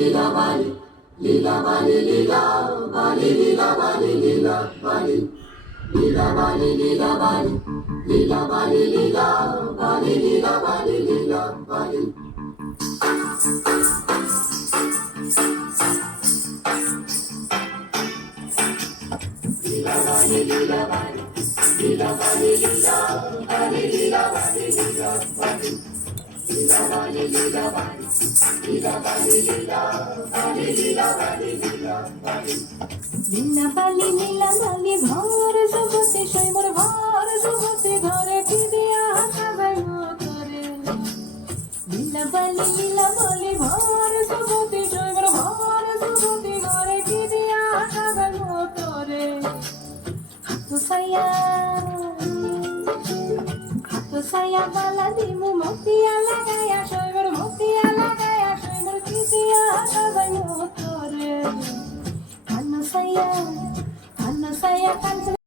Lila Bali, Lila Bali, Lila Bali, Lila Bali, Lila Bali, Lila Bali, Lila Bali, Lila Bali, Lila Bali, Lila Bali, Lila Bali. Lila Bali, Lila Bali, Lila Bali, Lila Bali, Lila Bali, Lila Bali. Lila Bali, Lila Bali, Lila Bali, Lila Bali, Lila Bali, Lila Bali. লীলা বালি লীলা বালি ভর জগতে শৈবর ভর জগতে ঘরে কি দিয়া সাজাইব তোরে লীলা বালি ভর জগতে শৈবর ভর জগতে ঘরে কি দিয়া সাজাইব তোরে হাত সায়া বালা দিমু মতিয়া লাগায়া শৈবর মতিয়া লাগায়া শৈবর কি দিয়া সাজাইব তোরে Ano saya kan